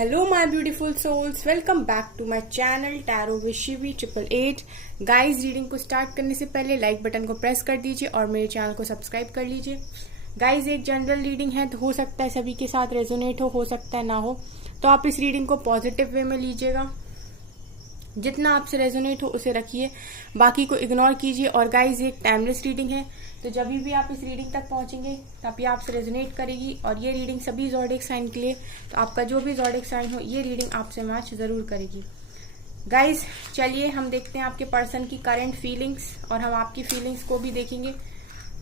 Hello my beautiful souls, welcome back to my channel tarot with Shivi 888। Guys, reading को start करने से पहले like button को press कर दीजिए और मेरे चैनल को सब्सक्राइब कर लीजिए। गाइस, एक जनरल रीडिंग है तो हो सकता है सभी के साथ रेजोनेट हो सकता है ना हो, तो आप इस रीडिंग को पॉजिटिव वे में लीजिएगा। जितना आपसे रेजोनेट हो उसे रखिए, बाकी को इग्नोर कीजिए। और गाइज, एक टाइमलेस रीडिंग है, तो जब भी आप इस रीडिंग तक पहुंचेंगे तब ये आपसे रेजोनेट करेगी। और ये रीडिंग सभी ज़ोडिएक साइन के लिए, तो आपका जो भी ज़ोडिएक साइन हो ये रीडिंग आपसे मैच जरूर करेगी। गाइज, चलिए हम देखते हैं आपके पर्सन की करंट फीलिंग्स, और हम आपकी फीलिंग्स को भी देखेंगे।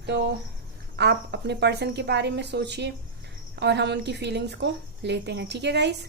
तो आप अपने पर्सन के बारे में सोचिए और हम उनकी फीलिंग्स को लेते हैं। ठीक है गाइज?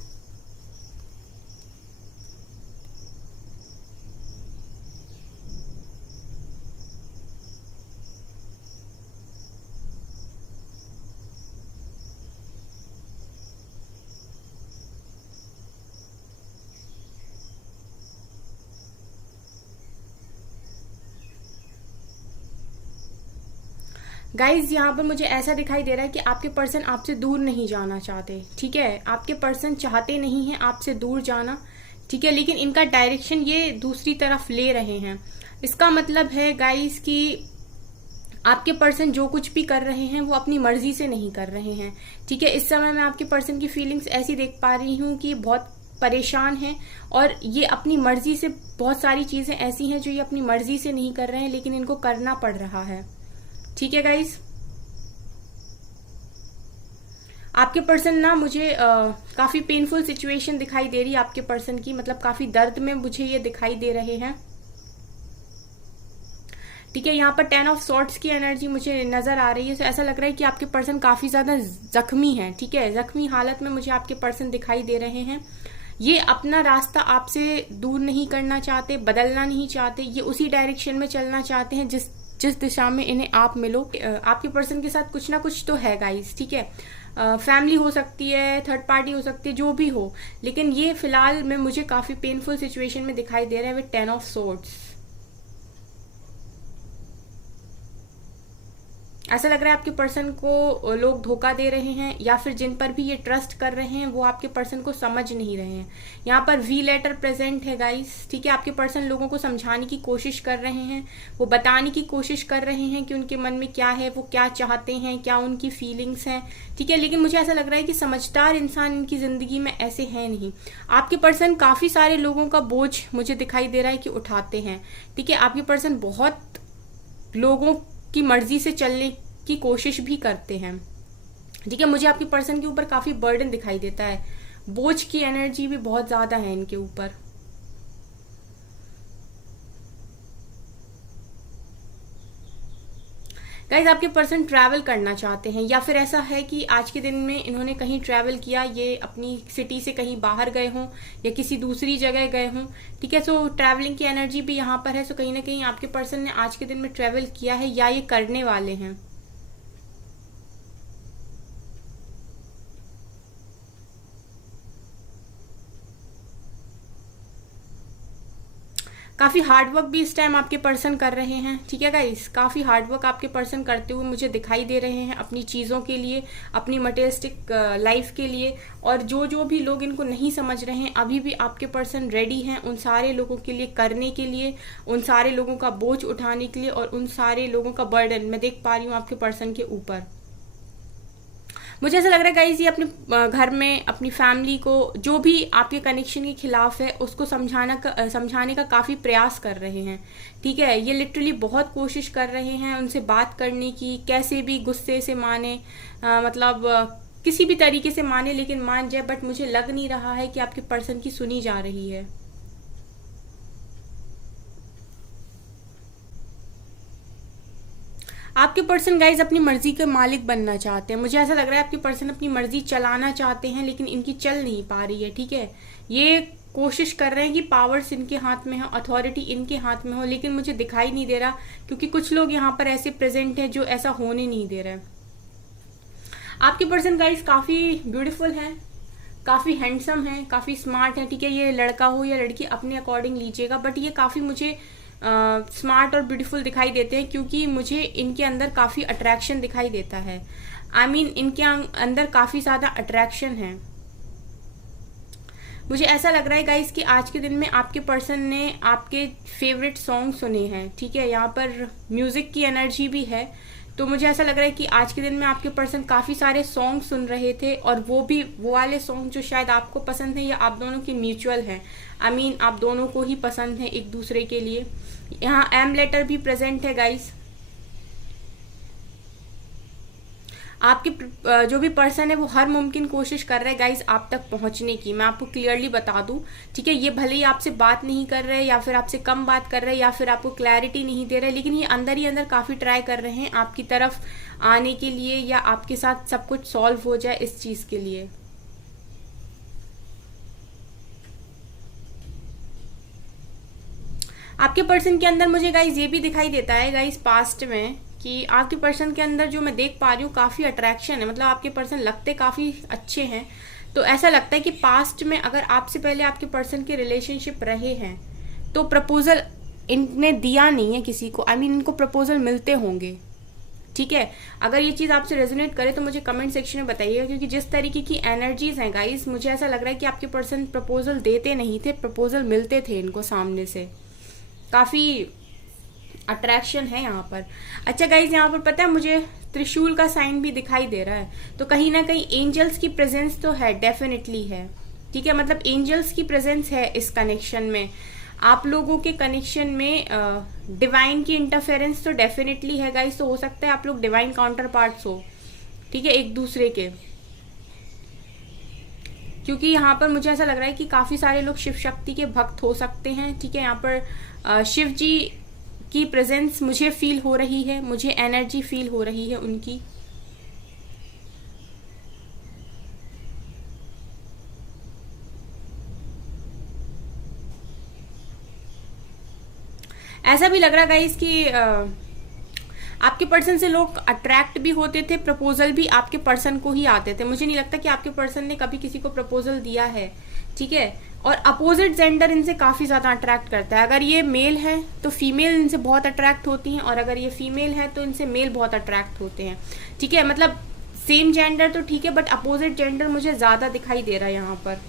गाइज, यहाँ पर मुझे ऐसा दिखाई दे रहा है कि आपके पर्सन आपसे दूर नहीं जाना चाहते। ठीक है, आपके पर्सन चाहते नहीं हैं आपसे दूर जाना। ठीक है, लेकिन इनका डायरेक्शन ये दूसरी तरफ ले रहे हैं। इसका मतलब है गाइज कि आपके पर्सन जो कुछ भी कर रहे हैं वो अपनी मर्जी से नहीं कर रहे हैं। ठीक है, इस समय मैं आपके पर्सन की फीलिंग्स ऐसी देख पा रही हूँ कि बहुत परेशान हैं, और ये अपनी मर्जी से बहुत सारी चीजें ऐसी हैं जो ये अपनी मर्जी से नहीं कर रहे हैं, लेकिन इनको करना पड़ रहा है। ठीक है गाइज, आपके पर्सन ना मुझे काफी पेनफुल सिचुएशन दिखाई दे रही है आपके पर्सन की, मतलब काफी दर्द में मुझे ये दिखाई दे रहे हैं। ठीक है, यहाँ पर 10 ऑफ सॉर्ड्स की एनर्जी मुझे नजर आ रही है। तो ऐसा लग रहा है कि आपके पर्सन काफी ज्यादा जख्मी है। ठीक है, जख्मी हालत में मुझे आपके पर्सन दिखाई दे रहे हैं। ये अपना रास्ता आपसे दूर नहीं करना चाहते, बदलना नहीं चाहते, ये उसी डायरेक्शन में चलना चाहते हैं जिस दिशा में इन्हें आप मिलो। आपके पर्सन के साथ कुछ ना कुछ तो है गाइस। ठीक है, फैमिली हो सकती है, थर्ड पार्टी हो सकती है, जो भी हो, लेकिन ये फिलहाल में मुझे काफी पेनफुल सिचुएशन में दिखाई दे रहा है विद 10 ऑफ सोर्ड्स। ऐसा लग रहा है आपके पर्सन को लोग धोखा दे रहे हैं, या फिर जिन पर भी ये ट्रस्ट कर रहे हैं वो आपके पर्सन को समझ नहीं रहे हैं। यहाँ पर वी लेटर प्रेजेंट है गाइस। ठीक है, आपके पर्सन लोगों को समझाने की कोशिश कर रहे हैं, वो बताने की कोशिश कर रहे हैं कि उनके मन में क्या है, वो क्या चाहते हैं, क्या उनकी फीलिंग्स हैं। ठीक है, लेकिन मुझे ऐसा लग रहा है कि समझदार इंसान इनकी जिंदगी में ऐसे है नहीं। आपके पर्सन काफी सारे लोगों का बोझ मुझे दिखाई दे रहा है कि उठाते हैं। ठीक है, आपके पर्सन बहुत लोगों की मर्जी से चलने की कोशिश भी करते हैं। ठीक है, मुझे आपके पर्सन के ऊपर काफी बर्डन दिखाई देता है, बोझ की एनर्जी भी बहुत ज्यादा है इनके ऊपर। गाइज, आपके पर्सन ट्रैवल करना चाहते हैं, या फिर ऐसा है कि आज के दिन में इन्होंने कहीं ट्रैवल किया, ये अपनी सिटी से कहीं बाहर गए हों या किसी दूसरी जगह गए हों। ठीक है, सो ट्रैवलिंग की एनर्जी भी यहाँ पर है। सो कहीं ना कहीं आपके पर्सन ने आज के दिन में ट्रैवल किया है या ये करने वाले हैं। काफी हार्डवर्क भी इस टाइम आपके पर्सन कर रहे हैं। ठीक है गाइस, काफी हार्डवर्क आपके पर्सन करते हुए मुझे दिखाई दे रहे हैं अपनी चीजों के लिए, अपनी मटेरियलिस्टिक लाइफ के लिए। और जो भी लोग इनको नहीं समझ रहे हैं, अभी भी आपके पर्सन रेडी हैं उन सारे लोगों के लिए करने के लिए, उन सारे लोगों का बोझ उठाने के लिए, और उन सारे लोगों का बर्डन मैं देख पा रही हूँ आपके पर्सन के ऊपर। मुझे ऐसा लग रहा है गाइज, ये अपने घर में अपनी फैमिली को जो भी आपके कनेक्शन के खिलाफ है उसको समझाने का काफी प्रयास कर रहे हैं। ठीक है, ये लिटरली बहुत कोशिश कर रहे हैं उनसे बात करने की, कैसे भी गुस्से से माने, मतलब किसी भी तरीके से माने, लेकिन मान जाए। बट मुझे लग नहीं रहा है कि आपके पर्सन की सुनी जा रही है। आपके पर्सन गाइज अपनी मर्जी के मालिक बनना चाहते हैं। मुझे ऐसा लग रहा है आपके पर्सन अपनी मर्जी चलाना चाहते हैं, लेकिन इनकी चल नहीं पा रही है। ठीक है, ये कोशिश कर रहे हैं कि पावर्स इनके हाथ में हो, अथॉरिटी इनके हाथ में हो, लेकिन मुझे दिखाई नहीं दे रहा, क्योंकि कुछ लोग यहाँ पर ऐसे प्रेजेंट हैं जो ऐसा होने नहीं दे रहे। आपके पर्सन गाइज काफी ब्यूटीफुल है, काफी हैंडसम है, काफी स्मार्ट है। ठीक है, ये लड़का हो या लड़की अपने अकॉर्डिंग लीजिएगा, बट ये काफी मुझे स्मार्ट और ब्यूटीफुल दिखाई देते हैं, क्योंकि मुझे इनके अंदर काफी अट्रैक्शन दिखाई देता है। I mean, इनके अंदर काफी ज्यादा अट्रैक्शन है। मुझे ऐसा लग रहा है गाइस कि आज के दिन में आपके पर्सन ने आपके फेवरेट सॉन्ग सुने हैं, ठीक है। यहाँ पर म्यूजिक की एनर्जी भी है, तो मुझे ऐसा लग रहा है कि आज के दिन में आपके पर्सन काफी सारे सॉन्ग सुन रहे थे, और वो भी वो वाले सॉन्ग जो शायद आपको पसंद है या आप दोनों की म्यूचुअल हैं। आई मीन आप दोनों को ही पसंद है एक दूसरे के लिए। यहाँ एम लेटर भी प्रेजेंट है गाइस। आपके जो भी पर्सन है वो हर मुमकिन कोशिश कर रहे हैं गाइस आप तक पहुंचने की। मैं आपको क्लियरली बता दूं, ठीक है। ये भले ही आपसे बात नहीं कर रहे या फिर आपसे कम बात कर रहे या फिर आपको क्लैरिटी नहीं दे रहे, लेकिन ये अंदर ही अंदर काफी ट्राई कर रहे हैं आपकी तरफ आने के लिए, या आपके साथ सब कुछ सॉल्व हो जाए इस चीज के लिए। आपके पर्सन के अंदर मुझे गाइस ये भी दिखाई देता है गाइस पास्ट में कि आपके पर्सन के अंदर जो मैं देख पा रही हूँ काफी अट्रैक्शन है। मतलब आपके पर्सन लगते काफी अच्छे हैं, तो ऐसा लगता है कि पास्ट में अगर आपसे पहले आपके पर्सन के रिलेशनशिप रहे हैं तो प्रपोजल इनने दिया नहीं है किसी को। आई मीन इनको प्रपोजल मिलते होंगे, ठीक है। अगर ये चीज आपसे रेजोनेट करे तो मुझे कमेंट सेक्शन में बताइएगा, क्योंकि जिस तरीके की एनर्जीज हैं गाइस मुझे ऐसा लग रहा है कि आपके पर्सन प्रपोजल देते नहीं थे, प्रपोजल मिलते थे इनको सामने से। काफी अट्रैक्शन है यहाँ पर। अच्छा गाइज, यहाँ पर पता है मुझे त्रिशूल का साइन भी दिखाई दे रहा है, तो कहीं ना कहीं एंजल्स की प्रेजेंस तो है, डेफिनेटली है, ठीक है। मतलब एंजल्स की प्रेजेंस है इस कनेक्शन में। आप लोगों के कनेक्शन में डिवाइन की इंटरफेरेंस तो डेफिनेटली है गाइज। तो हो सकता है आप लोग डिवाइन काउंटर पार्ट्स हो, ठीक है, एक दूसरे के। क्योंकि यहाँ पर मुझे ऐसा लग रहा है कि काफी सारे लोग शिव शक्ति के भक्त हो सकते हैं, ठीक है। यहाँ पर शिव जी की प्रेजेंस मुझे फील हो रही है, मुझे एनर्जी फील हो रही है उनकी। ऐसा भी लग रहा गाइस कि आपके पर्सन से लोग अट्रैक्ट भी होते थे, प्रपोजल भी आपके पर्सन को ही आते थे। मुझे नहीं लगता कि आपके पर्सन ने कभी किसी को प्रपोजल दिया है, ठीक है। और अपोजिट जेंडर इनसे काफी ज्यादा अट्रैक्ट करता है। अगर ये मेल है तो फीमेल इनसे बहुत अट्रैक्ट होती हैं, और अगर ये फीमेल है तो इनसे मेल बहुत अट्रैक्ट होते हैं, ठीक है। मतलब सेम जेंडर तो ठीक है, बट अपोजिट जेंडर मुझे ज्यादा दिखाई दे रहा है यहाँ पर।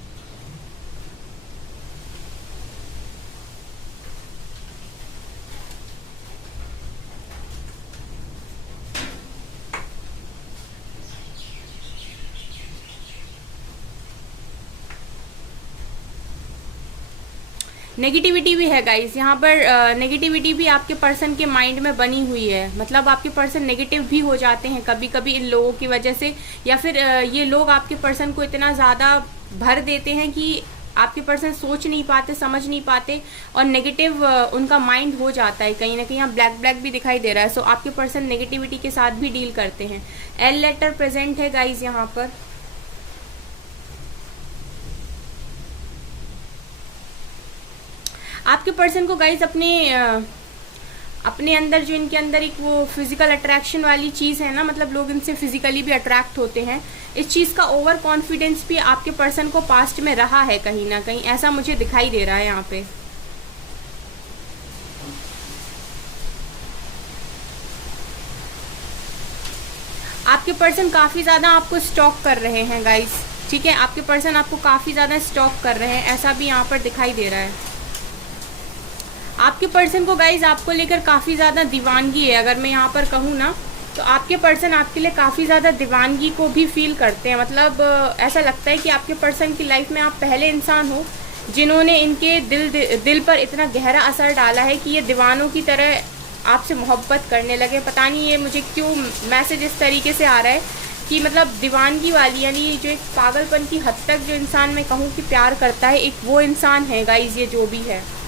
नेगेटिविटी भी है गाइस यहाँ पर। नेगेटिविटी भी आपके पर्सन के माइंड में बनी हुई है। मतलब आपके पर्सन नेगेटिव भी हो जाते हैं कभी कभी इन लोगों की वजह से, या फिर ये लोग आपके पर्सन को इतना ज़्यादा भर देते हैं कि आपके पर्सन सोच नहीं पाते, समझ नहीं पाते, और नेगेटिव उनका माइंड हो जाता है। कहीं ना कहीं यहाँ ब्लैक ब्लैक भी दिखाई दे रहा है। सो आपके पर्सन नेगेटिविटी के साथ भी डील करते हैं। एल लेटर प्रेजेंट है गाइस यहाँ पर। आपके पर्सन को गाइस अपने अंदर जो इनके अंदर एक वो फिजिकल अट्रैक्शन वाली चीज है ना, मतलब लोग इनसे फिजिकली भी अट्रैक्ट होते हैं। इस चीज का ओवर कॉन्फिडेंस भी आपके पर्सन को पास्ट में रहा है कहीं ना कहीं, ऐसा मुझे दिखाई दे रहा है यहाँ पे। आपके पर्सन काफी ज्यादा आपको स्टॉक कर रहे हैं गाइस, ठीक है। आपके पर्सन आपको काफी ज्यादा स्टॉक कर रहे हैं, ऐसा भी यहाँ पर दिखाई दे रहा है। आपके पर्सन को गाइज आपको लेकर काफ़ी ज़्यादा दीवानगी है। अगर मैं यहाँ पर कहूँ ना, तो आपके पर्सन आपके लिए काफ़ी ज़्यादा दीवानगी को भी फील करते हैं। मतलब ऐसा लगता है कि आपके पर्सन की लाइफ में आप पहले इंसान हो जिन्होंने इनके दिल पर इतना गहरा असर डाला है कि ये दीवानों की तरह आपसे मोहब्बत करने लगे। पता नहीं ये मुझे क्यों मैसेज इस तरीके से आ रहा है कि मतलब दीवानगी वाली, यानी जो एक पागलपन की हद तक जो इंसान मैं कहूँ कि प्यार करता है, एक वो इंसान है गाइज ये जो भी है।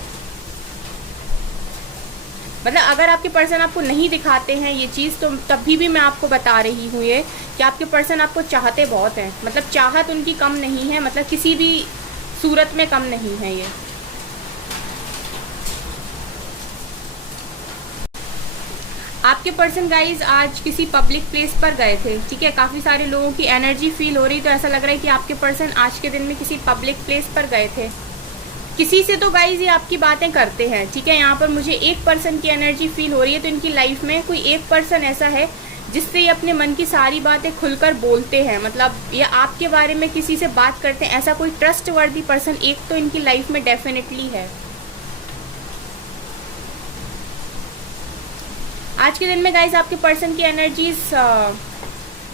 मतलब अगर आपके पर्सन आपको नहीं दिखाते हैं ये चीज़, तो तभी भी मैं आपको बता रही हूँ ये कि आपके पर्सन आपको चाहते बहुत हैं। मतलब चाहत उनकी कम नहीं है, मतलब किसी भी सूरत में कम नहीं है ये। आपके पर्सन गाइज आज किसी पब्लिक प्लेस पर गए थे, ठीक है। काफ़ी सारे लोगों की एनर्जी फील हो रही, तो ऐसा लग रहा है कि आपके पर्सन आज के दिन में किसी पब्लिक प्लेस पर गए थे। किसी से तो गाइज ये आपकी बातें करते हैं, ठीक है। यहाँ पर मुझे एक पर्सन की एनर्जी फील हो रही है, तो इनकी लाइफ में कोई एक पर्सन ऐसा है जिससे ये अपने मन की सारी बातें खुलकर बोलते हैं, मतलब ये आपके बारे में किसी से बात करते हैं, ऐसा कोई ट्रस्ट वर्दी पर्सन एक तो इनकी लाइफ में डेफिनेटली है। आज के दिन में गाइज आपके पर्सन की एनर्जीज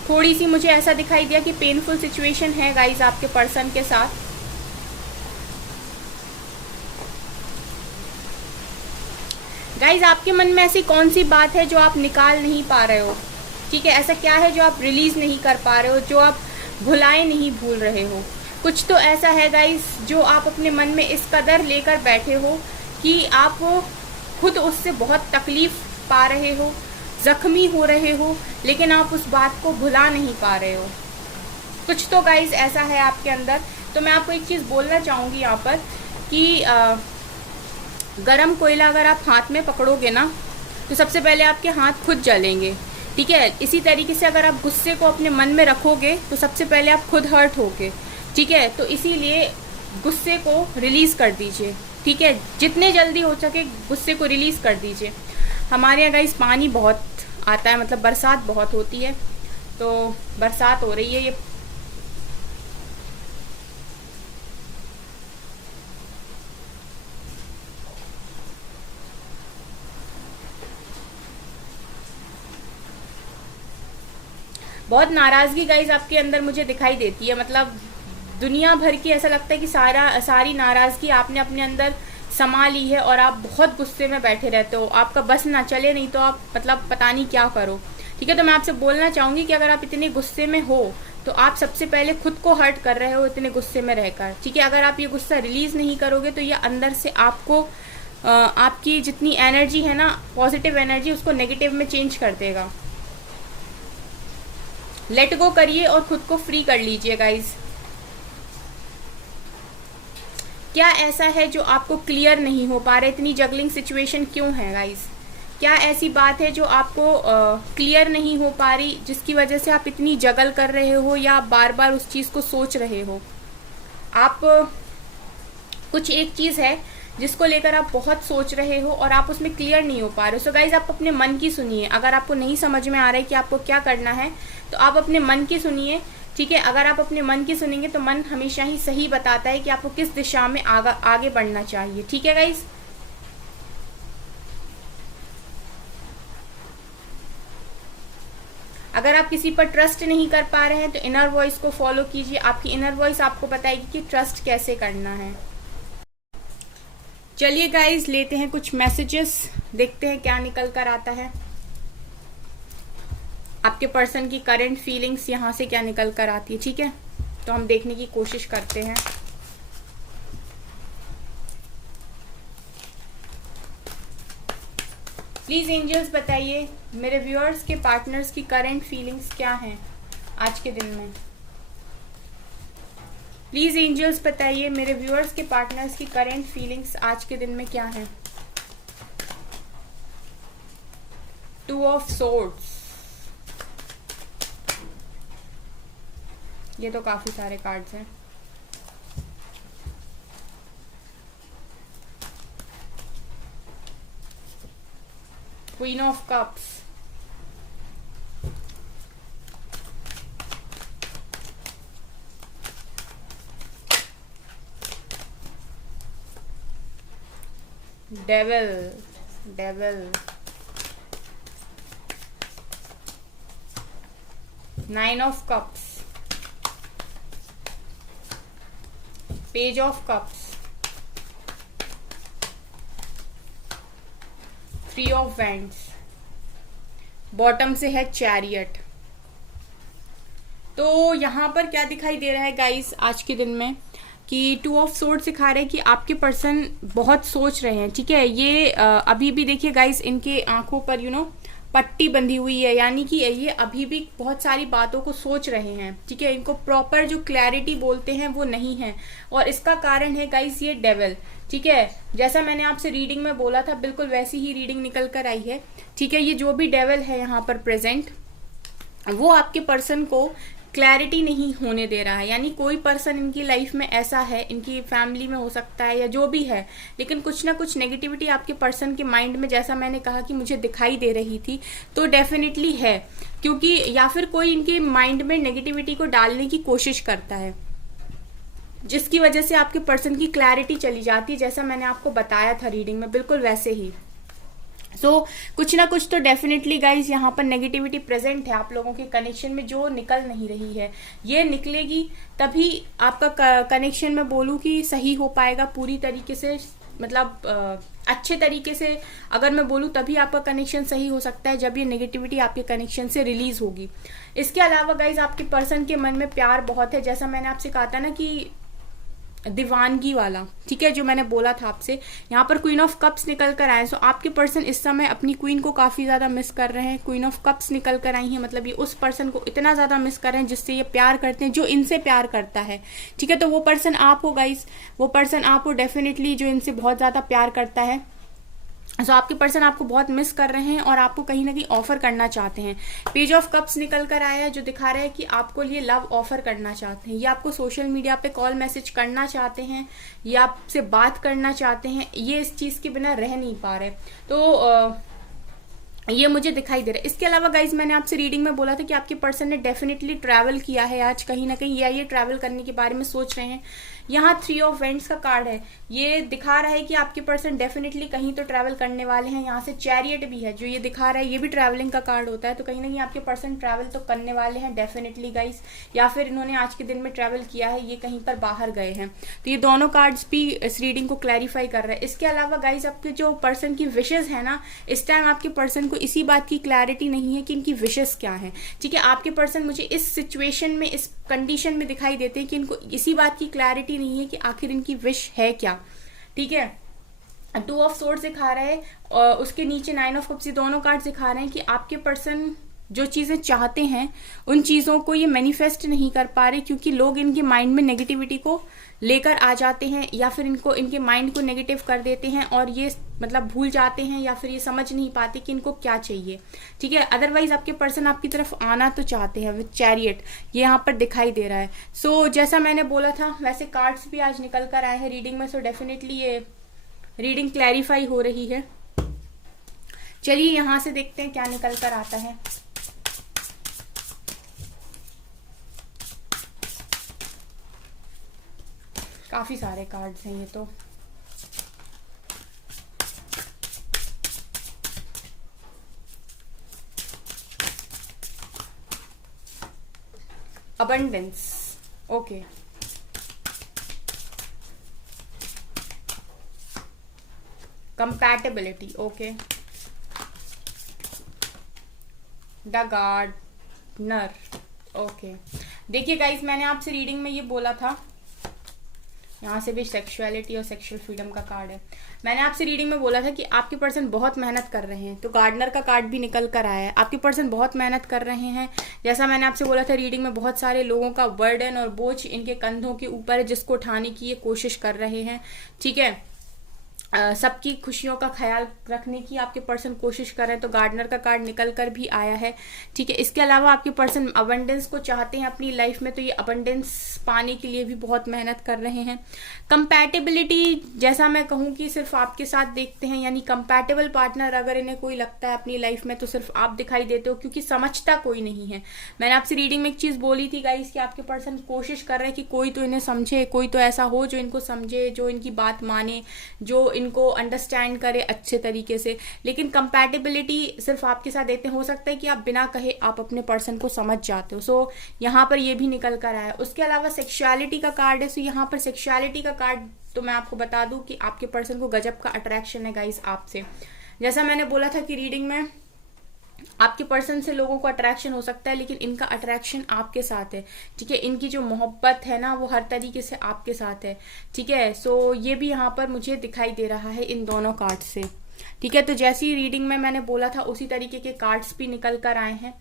थोड़ी सी मुझे ऐसा दिखाई दिया कि पेनफुल सिचुएशन है गाइज आपके पर्सन के साथ। गाइज आपके मन में ऐसी कौन सी बात है जो आप निकाल नहीं पा रहे हो, ठीक है, ऐसा क्या है जो आप रिलीज नहीं कर पा रहे हो, जो आप भुलाए नहीं भूल रहे हो। कुछ तो ऐसा है गाइज जो आप अपने मन में इस कदर लेकर बैठे हो कि आप खुद उससे बहुत तकलीफ पा रहे हो, जख्मी हो रहे हो, लेकिन आप उस बात को भुला नहीं पा रहे हो। कुछ तो गाइज ऐसा है आपके अंदर। तो मैं आपको एक चीज़ बोलना चाहूँगी यहाँ पर कि गरम कोयला अगर आप हाथ में पकड़ोगे ना तो सबसे पहले आपके हाथ खुद जलेंगे, ठीक है। इसी तरीके से अगर आप गुस्से को अपने मन में रखोगे तो सबसे पहले आप खुद हर्ट होगे, ठीक है। तो इसीलिए गुस्से को रिलीज़ कर दीजिए, ठीक है, जितने जल्दी हो सके गुस्से को रिलीज़ कर दीजिए। हमारे यहाँ गाइस पानी बहुत आता है, मतलब बरसात बहुत होती है, तो बरसात हो रही है, ये बहुत नाराज़गी गाइज आपके अंदर मुझे दिखाई देती है, मतलब दुनिया भर की ऐसा लगता है कि सारी नाराज़गी आपने अपने अंदर समा ली है और आप बहुत गुस्से में बैठे रहते हो, आपका बस ना चले, नहीं तो आप मतलब पता नहीं क्या करो, ठीक है। तो मैं आपसे बोलना चाहूँगी कि अगर आप इतने गुस्से में हो तो आप सबसे पहले खुद को हर्ट कर रहे हो इतने गुस्से में रहकर, ठीक है। अगर आप ये गुस्सा रिलीज़ नहीं करोगे तो ये अंदर से आपको आपकी जितनी एनर्जी है ना, पॉजिटिव एनर्जी, उसको नेगेटिव में चेंज कर देगा। लेट गो करिए और खुद को फ्री कर लीजिए गाइज। क्या ऐसा है जो आपको क्लियर नहीं हो पा रहा, इतनी जगलिंग सिचुएशन क्यों है गाइज? क्या ऐसी बात है जो आपको क्लियर नहीं हो पा रही, जिसकी वजह से आप इतनी जगल कर रहे हो या आप बार बार उस चीज़ को सोच रहे हो? आप कुछ एक चीज़ है जिसको लेकर आप बहुत सोच रहे हो और आप उसमें क्लियर नहीं हो पा रहे हो। सो गाइज आप अपने मन की सुनिए। अगर आपको नहीं समझ में आ रहा है कि आपको क्या करना है तो आप अपने मन की सुनिए, ठीक है। अगर आप अपने मन की सुनेंगे तो मन हमेशा ही सही बताता है कि आपको किस दिशा में आगे बढ़ना चाहिए, ठीक है गाइज। अगर आप किसी पर ट्रस्ट नहीं कर पा रहे हैं तो इनर वॉइस को फॉलो कीजिए। आपकी इनर वॉइस आपको बताएगी कि ट्रस्ट कैसे करना है। चलिए गाइज लेते हैं कुछ मैसेजेस, देखते हैं क्या निकल कर आता है। आपके पर्सन की करंट फीलिंग्स यहाँ से क्या निकल कर आती है, ठीक है। तो हम देखने की कोशिश करते हैं। प्लीज एंजल्स बताइए मेरे व्यूअर्स के पार्टनर्स की करंट फीलिंग्स क्या हैं आज के दिन में। प्लीज एंजल्स बताइए मेरे व्यूअर्स के पार्टनर्स की करंट फीलिंग्स आज के दिन में क्या है। 2 ऑफ सोर्ड्स, ये तो काफी सारे कार्ड्स हैं। Queen of cups, devil, 9 of cups, page of cups, 3 of wands, bottom से है चैरियट। तो यहाँ पर क्या दिखाई दे रहा है गाइस आज के दिन में कि 2 ऑफ सोर्ड सिखा रहे हैं कि आपके पर्सन बहुत सोच रहे हैं, ठीक है। ये अभी भी देखिए गाइस इनके आंखों पर पट्टी बंधी हुई है, यानी कि ये अभी भी बहुत सारी बातों को सोच रहे हैं, ठीक है। इनको प्रॉपर जो क्लैरिटी बोलते हैं वो नहीं है और इसका कारण है गाइस ये डेविल, ठीक है। जैसा मैंने आपसे रीडिंग में बोला था बिल्कुल वैसी ही रीडिंग निकल कर आई है, ठीक है। ये जो भी डेविल है यहाँ पर प्रेजेंट वो आपके पर्सन को क्लैरिटी नहीं होने दे रहा है। यानी कोई पर्सन इनकी लाइफ में ऐसा है, इनकी फैमिली में हो सकता है या जो भी है, लेकिन कुछ ना कुछ नेगेटिविटी आपके पर्सन के माइंड में, जैसा मैंने कहा कि मुझे दिखाई दे रही थी, तो डेफिनेटली है। क्योंकि या फिर कोई इनके माइंड में नेगेटिविटी को डालने की कोशिश करता है, जिसकी वजह से आपके पर्सन की क्लैरिटी चली जाती है, जैसा मैंने आपको बताया था रीडिंग में, बिल्कुल वैसे ही। कुछ ना कुछ तो डेफिनेटली गाइज यहाँ पर नेगेटिविटी प्रेजेंट है आप लोगों के कनेक्शन में, जो निकल नहीं रही है। ये निकलेगी तभी आपका कनेक्शन में बोलूँ कि सही हो पाएगा पूरी तरीके से, मतलब अच्छे तरीके से अगर मैं बोलूँ तभी आपका कनेक्शन सही हो सकता है, जब ये नेगेटिविटी आपके कनेक्शन से रिलीज होगी। इसके अलावा गाइज आपके पर्सन के मन में प्यार बहुत है, जैसा मैंने आपसे कहा था ना कि दीवानगी वाला, ठीक है, जो मैंने बोला था आपसे। यहाँ पर क्वीन ऑफ कप्स निकल कर आए। सो आपके पर्सन इस समय अपनी क्वीन को काफी ज्यादा मिस कर रहे हैं। क्वीन ऑफ कप्स निकल कर आई है, मतलब ये उस पर्सन को इतना ज्यादा मिस कर रहे हैं जिससे ये प्यार करते हैं, जो इनसे प्यार करता है, ठीक है। तो वो पर्सन आप हो गाइस, वो पर्सन आप हो डेफिनेटली, जो इनसे बहुत ज्यादा प्यार करता है। सो आपके पर्सन आपको बहुत मिस कर रहे हैं और आपको कहीं ना कहीं ऑफर करना चाहते हैं। पेज ऑफ कप्स निकल कर आया है, जो दिखा रहा है कि आपको ये लव ऑफर करना चाहते हैं, ये आपको सोशल मीडिया पे कॉल मैसेज करना चाहते हैं, ये आपसे बात करना चाहते हैं, ये इस चीज के बिना रह नहीं पा रहे। तो ये मुझे दिखाई दे रहा है। इसके अलावा गाइज मैंने आपसे रीडिंग में बोला था कि आपके पर्सन ने डेफिनेटली ट्रैवल किया है आज कहीं ना कहीं, या ये ट्रैवल करने के बारे में सोच रहे हैं। यहाँ 3 ऑफ वेंट्स का कार्ड है, ये दिखा रहा है कि आपके पर्सन डेफिनेटली कहीं तो ट्रैवल करने वाले हैं। यहाँ से चैरियट भी है, जो ये दिखा रहा है, ये भी ट्रैवलिंग का कार्ड होता है। तो कहीं ना कहीं आपके पर्सन ट्रैवल तो करने वाले हैं डेफिनेटली गाइज, या फिर इन्होंने आज के दिन में ट्रैवल किया है, ये कहीं पर बाहर गए हैं। तो ये दोनों कार्ड्स भी इस रीडिंग को क्लैरिफाई कर रहे हैं। इसके अलावा गाइज आपके जो पर्सन की विशेज है ना, इस टाइम आपके पर्सन को इसी बात की क्लैरिटी नहीं है कि इनकी विशेस क्या है, ठीक है। आपके पर्सन मुझे इस सिचुएशन में, इस कंडीशन में दिखाई देते हैं कि इनको इसी बात की क्लैरिटी नहीं है कि आखिर इनकी विश है क्या, ठीक है। 2 ऑफ सोर्ड्स दिखा रहा है और उसके नीचे 9 ऑफ कप्स, दोनों कार्ड दिखा रहे हैं कि आपके पर्सन जो चीजें चाहते हैं उन चीजों को ये मैनिफेस्ट नहीं कर पा रहे, क्योंकि लोग इनके माइंड में नेगेटिविटी को लेकर आ जाते हैं, या फिर इनको, इनके माइंड को नेगेटिव कर देते हैं, और ये मतलब भूल जाते हैं, या फिर ये समझ नहीं पाते कि इनको क्या चाहिए, ठीक है। अदरवाइज आपके पर्सन आपकी तरफ आना तो चाहते हैं विद चैरियट, ये यहाँ पर दिखाई दे रहा है। सो जैसा मैंने बोला था वैसे कार्ड्स भी आज निकल कर आए हैं रीडिंग में। सो डेफिनेटली ये रीडिंग क्लैरिफाई हो रही है। चलिए यहाँ से देखते हैं क्या निकल कर आता है। काफी सारे कार्ड्स हैं ये तो। Abundance, okay. Compatibility, okay. The gardener, okay. देखिए गाइस, मैंने आपसे रीडिंग में ये बोला था, यहाँ से भी सेक्सुअलिटी और सेक्सुअल फ्रीडम का कार्ड है। मैंने आपसे रीडिंग में बोला था कि आपके पर्सन बहुत मेहनत कर रहे हैं, तो गार्डनर का कार्ड भी निकल कर आया है। आपके पर्सन बहुत मेहनत कर रहे हैं, जैसा मैंने आपसे बोला था रीडिंग में, बहुत सारे लोगों का बर्डन और बोझ इनके कंधों के ऊपर है, जिसको उठाने की ये कोशिश कर रहे हैं, ठीक है। सबकी खुशियों का ख्याल रखने की आपके पर्सन कोशिश कर रहे हैं, तो गार्डनर का कार्ड निकल कर भी आया है, ठीक है। इसके अलावा आपके पर्सन अबंडेंस को चाहते हैं अपनी लाइफ में, तो ये अबंडेंस पाने के लिए भी बहुत मेहनत कर रहे हैं। कंपैटिबिलिटी, जैसा मैं कहूँ कि सिर्फ आपके साथ देखते हैं, यानी कंपैटिबल पार्टनर अगर इन्हें कोई लगता है अपनी लाइफ में, तो सिर्फ आप दिखाई देते हो, क्योंकि समझता कोई नहीं है। मैंने आपसे रीडिंग में एक चीज बोली थी गाइस कि आपके पर्सन कोशिश कर रहे हैं कि कोई तो इन्हें समझे, कोई तो ऐसा हो जो इनको समझे, जो इनकी बात माने, जो इनको अंडरस्टैंड करे अच्छे तरीके से। लेकिन कंपैटिबिलिटी सिर्फ आपके साथ देते हैं, हो सकता है कि आप बिना कहे आप अपने पर्सन को समझ जाते हो। सो यहाँ पर ये भी निकल कर आया। उसके अलावा सेक्सुअलिटी का कार्ड है। सो यहाँ पर सेक्सुअलिटी का कार्ड तो मैं आपको बता दूं कि आपके पर्सन को गजब का अट्रैक्शन है गाइस आपसे। जैसा मैंने बोला था कि रीडिंग में आपके पर्सन से लोगों को अट्रैक्शन हो सकता है, लेकिन इनका अट्रैक्शन आपके साथ है, ठीक है। इनकी जो मोहब्बत है ना, वो हर तरीके से आपके साथ है, ठीक है। सो ये भी यहाँ पर मुझे दिखाई दे रहा है इन दोनों कार्ड से, ठीक है। तो जैसी रीडिंग में मैंने बोला था उसी तरीके के कार्ड्स भी निकल कर आए हैं।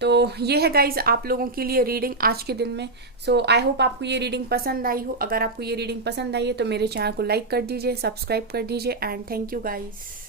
तो ये है गाइज आप लोगों के लिए रीडिंग आज के दिन में। सो आई होप आपको ये रीडिंग पसंद आई हो। अगर आपको ये रीडिंग पसंद आई है तो मेरे चैनल को लाइक कर दीजिए, सब्सक्राइब कर दीजिए, एंड थैंक यू गाइज।